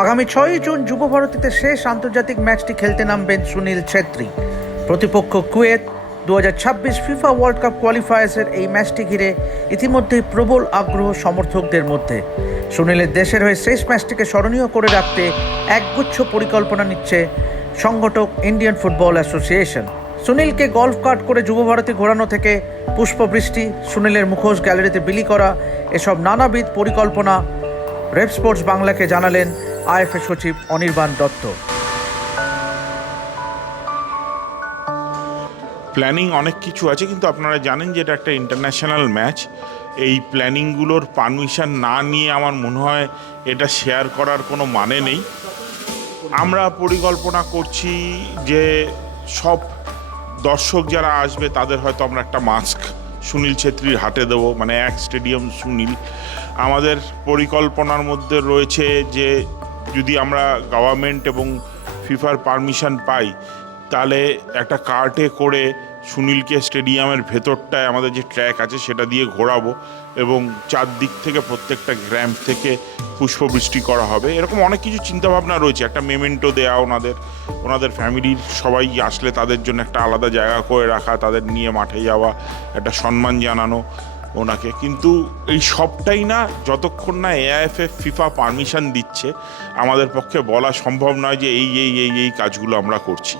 আগামী ছয়ই জুন যুব ভারতীতে শেষ আন্তর্জাতিক ম্যাচটি খেলতে নামবেন সুনীল ছেত্রী। প্রতিপক্ষ কুয়েত দু ছাব্বিশ ফিফা ওয়ার্ল্ড কাপ কোয়ালিফায়ার্সের এই ম্যাচটি ঘিরে ইতিমধ্যেই প্রবল আগ্রহ সমর্থকদের মধ্যে। সুনীলের দেশের হয়ে শেষ ম্যাচটিকে স্মরণীয় করে রাখতে একগুচ্ছ পরিকল্পনা নিচ্ছে সংগঠক ইন্ডিয়ান ফুটবল অ্যাসোসিয়েশন। সুনীলকে গল্ফ কার্ট করে যুব ভারতী ঘোরানো থেকে পুষ্পবৃষ্টি, সুনীলের মুখোশ গ্যালারিতে বিলি করা, এসব নানাবিধ পরিকল্পনা রেপ স্পোর্টস বাংলাকে জানালেন আইএফএ সচিব অনির্বাণ দত্ত। প্ল্যানিং অনেক কিছু আছে, কিন্তু আপনারা জানেন যে এটা একটা ইন্টারন্যাশনাল ম্যাচ। এই প্ল্যানিংগুলোর পারমিশন না নিয়ে আমার মনে হয় এটা শেয়ার করার কোনো মানে নেই। আমরা পরিকল্পনা করছি যে সব দর্শক যারা আসবে তাদের হয়তো আমরা একটা মাস্ক সুনীল ছেত্রীর হাতে দেব মানে এক স্টেডিয়াম সুনীল। আমাদের পরিকল্পনার মধ্যে রয়েছে যে, যদি আমরা গভর্নমেন্ট এবং ফিফার পারমিশন পাই, তাহলে একটা কার্টে করে সুনীলকে স্টেডিয়ামের ভেতরটায় আমাদের যে ট্র্যাক আছে সেটা দিয়ে ঘোরাবো এবং চারদিক থেকে প্রত্যেকটা গ্র্যাম্প থেকে পুষ্পবৃষ্টি করা হবে। এরকম অনেক কিছু চিন্তাভাবনা রয়েছে। একটা মেমেন্টো দেওয়া ওনাদের ওনাদের ফ্যামিলির সবাই আসলে তাদের জন্য একটা আলাদা জায়গা করে রাখা, তাদের নিয়ে মাঠে যাওয়া, একটা সম্মান জানানো ওনাকে। কিন্তু এই সবটাই না যতক্ষণ না এআইএফএফ ফিফা পারমিশন দিচ্ছে, আমাদের পক্ষে বলা সম্ভব নয় যে এই এই এই এই কাজগুলো আমরা করছি।